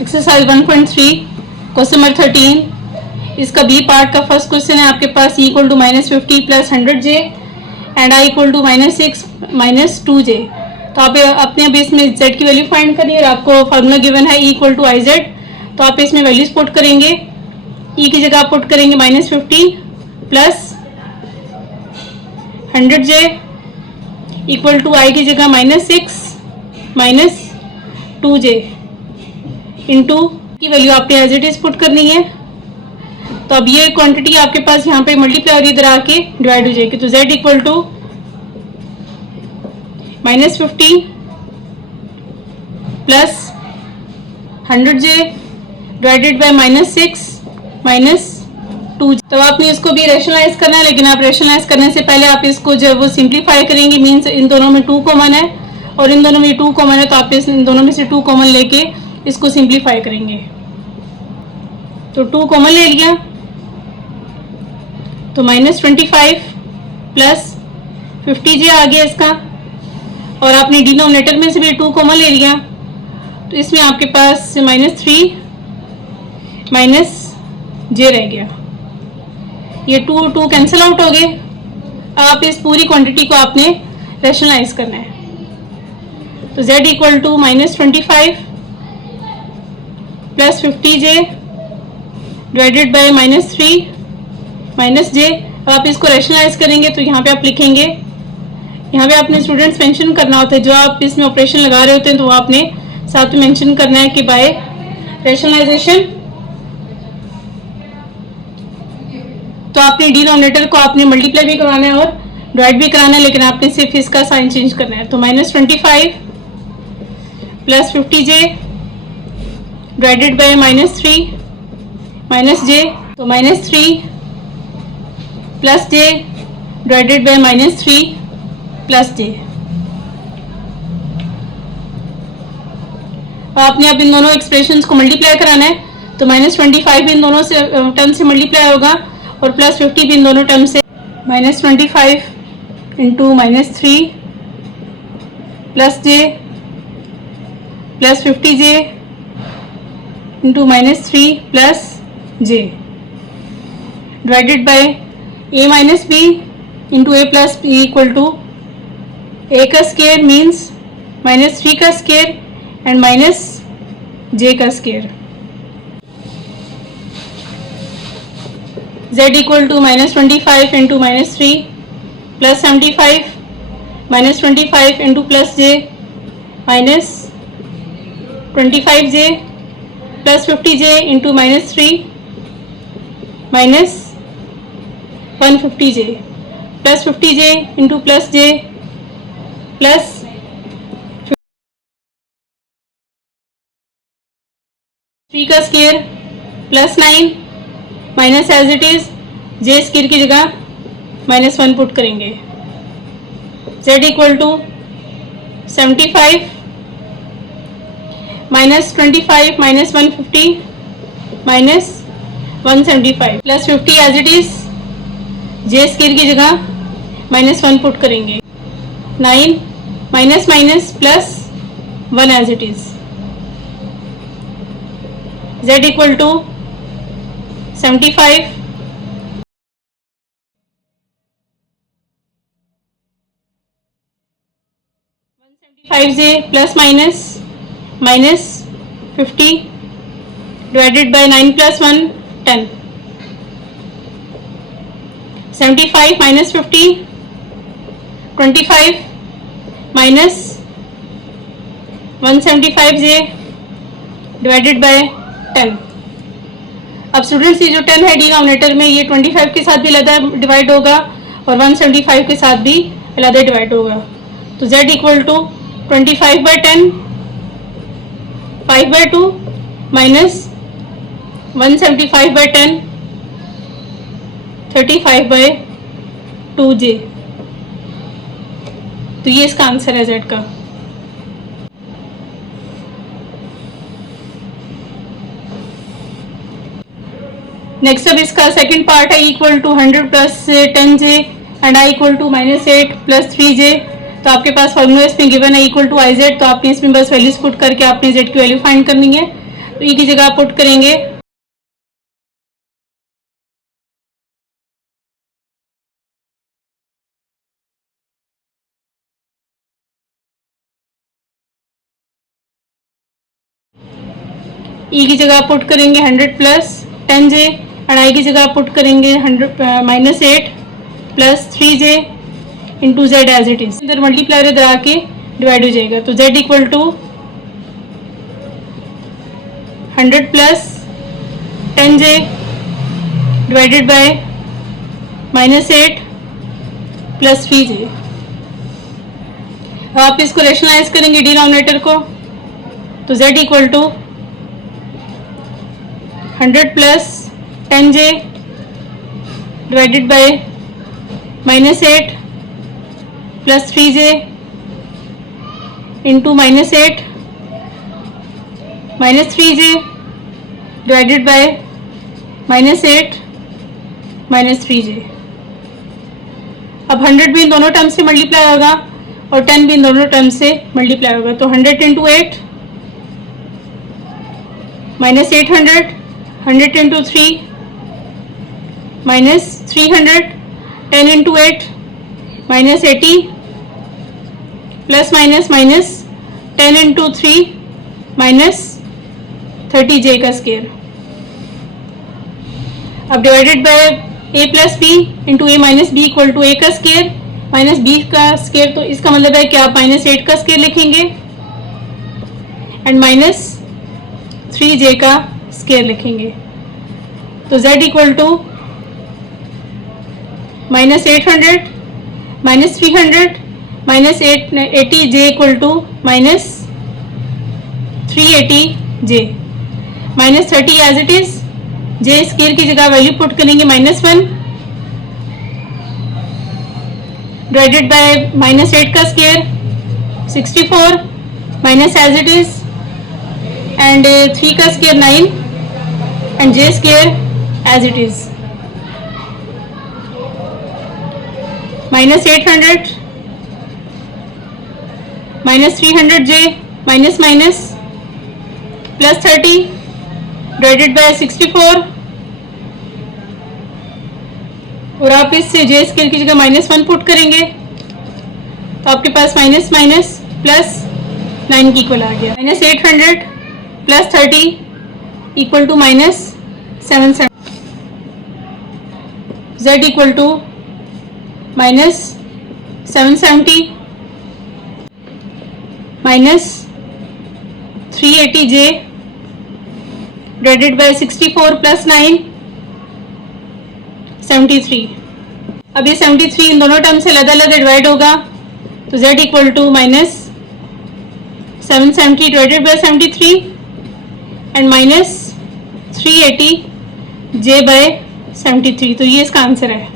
Exercise 1.3 question number 13। इसका B part का first question है आपके पास E equal to -50 plus 100J and I equal to -6 minus 2J। तो आप अपने अब इसमें z की वैल्यू फाइंड करिए और आपको फार्मूला गिवन है E equal to I Z. तो आप इसमें वैल्यूज पुट करेंगे। ई की जगह आप पुट करेंगे -50 प्लस 100J इक्वल टू आई की जगह -6 माइनस 2J इंटू की वैल्यू आपने एज इट इज पुट करनी है। तो अब ये क्वांटिटी आपके पास यहाँ पे मल्टीप्लाई और इधर आके डिवाइड हो जाएगी। तो z equal to -50 plus 100J divided by -6 minus 2J। तो आपने इसको भी रेशनलाइज करना है, लेकिन आप रेशनलाइज करने से पहले आप इसको जो वो सिंप्लीफाई करेंगे। मीन्स इन दोनों में 2 कॉमन है और इन दोनों में 2 कॉमन है, तो आप इन दोनों में से 2 कॉमन लेके इसको सिंप्लीफाई करेंगे। तो 2 कॉमन ले लिया तो -25 प्लस 50J आ गया इसका, और आपने डिनोमिनेटर में से भी 2 कॉमन ले लिया तो इसमें आपके पास -3 माइनस J रह गया। ये 2 कैंसिल आउट हो गए। आप इस पूरी क्वांटिटी को आपने रेशनलाइज करना है। तो z equal to -25 plus 50J divided by -3 minus J। अब आप इसको रेशनलाइज करेंगे तो यहाँ पे आप लिखेंगे, यहाँ पे आपने स्टूडेंट्स मेंशन करना होता है जो आप इसमें ऑपरेशन लगा रहे होते हैं, तो वो आपने साथ में मेंशन करना है कि बाय रेशनलाइजेशन। तो आपने डिनोमिनेटर को आपने मल्टीप्लाई भी कराना है और डिवाइड भी कराना है, लेकिन आपने सिर्फ इसका साइन चेंज करना है। तो -25 plus 50J divided by -3 minus J। तो -3 plus J divided by -3 plus J। आपने अब इन दोनों एक्सप्रेशंस को मल्टीप्लाई कराना है। तो -25 इन दोनों से टर्म से मल्टीप्लाई होगा और प्लस 50 भी इन दोनों टर्म से। -25 into -3 plus J plus 50J into -3 plus J divided by a minus B into a plus B equal to a का स्केयर मीन्स -3 का स्केयर एंड -J का square. z equal to -25 into -3 plus 75 -25 into plus J minus 25J plus 50J into -3 minus 150J plus 50J into plus J plus 3 का square plus 9 minus as it is J square की जगह -1 put करेंगे। Z equal to 75 -25 minus 150 minus 175 plus 50 as it is J square की जगह -1 put करेंगे। 9 minus minus plus 1 as it is. Z equal to 75 175J plus minus 50 divided by 9 plus 1 10। 75 minus 50 25 minus 175J divided by 10। अब students ये जो 10 है denominator में, ये 25 के साथ भी अलग डिवाइड होगा और 175 के साथ भी अलग डिवाइड होगा। तो Z equal to 25 by 10 5 by 2 minus 175 by 10 35 by 2J। तो ये इसका आंसर है Z का। नेक्स्ट अब इसका सेकंड पार्ट है equal to 100 plus 10J and I equal to -8 plus 3J। तो आपके पास फॉर्मूला इसमें गिवन है इक्वल टू आई जेड, तो आपने इसमें बस वैल्यूज पुट करके आपने जेड की वैल्यू फाइंड करनी है। ई की जगह पुट करेंगे ई की जगह पुट करेंगे 100 प्लस 10j और आई की जगह पुट करेंगे 100 minus 8 plus 3j into Z as it is. इधर मल्टीप्लायर इधर आके डिवाइड हो जाएगा तो z equal to 100 plus 10j divided by minus 8 plus 3j। आप इसको रेशनलाइज करेंगे डिनोमिनेटर को तो z equal to 100 plus 10j divided by minus 8 plus 3j into minus 8 minus 3j divided by minus 8 minus 3j। अब 100 भी इन दोनों term से multiply होगा और 10 भी इन दोनों टर्म से मल्टीप्लाई होगा तो 100 into 8 minus 800 100 into 3 minus 300 10 into 8 minus 80 plus minus minus 10 into 3 minus 30j का स्केयर। अब divided by a plus B into A minus B equal to A का स्केयर माइनस बी का स्केयर, तो इसका मतलब है कि आप माइनस 8 का स्केयर लिखेंगे एंड माइनस 3j का स्केयर लिखेंगे तो z equal to minus 800 minus 300 minus 80j equal to minus 380j minus 30 as it is. j square की जगह वैल्यू पुट करेंगे -1 डिवाइडेड बाय माइनस 8 का square 64 minus as it is and 3 का square 9 and j square as it is minus 800 minus 300j minus minus plus 30 divided by 64 और आप इससे j square की जगह -1 पुट करेंगे तो आपके पास माइनस माइनस प्लस 9 की इक्वल आ गया। Minus 800 plus 30 equal to minus 770 z equal to minus 770 minus 380j divided by 64 plus 9 73। अब ये 73 इन दोनों टर्म से अलग अलग डिवाइड होगा तो z equal to minus 770 divided by 73 and minus 380j by 73, तो ये इसका आंसर है।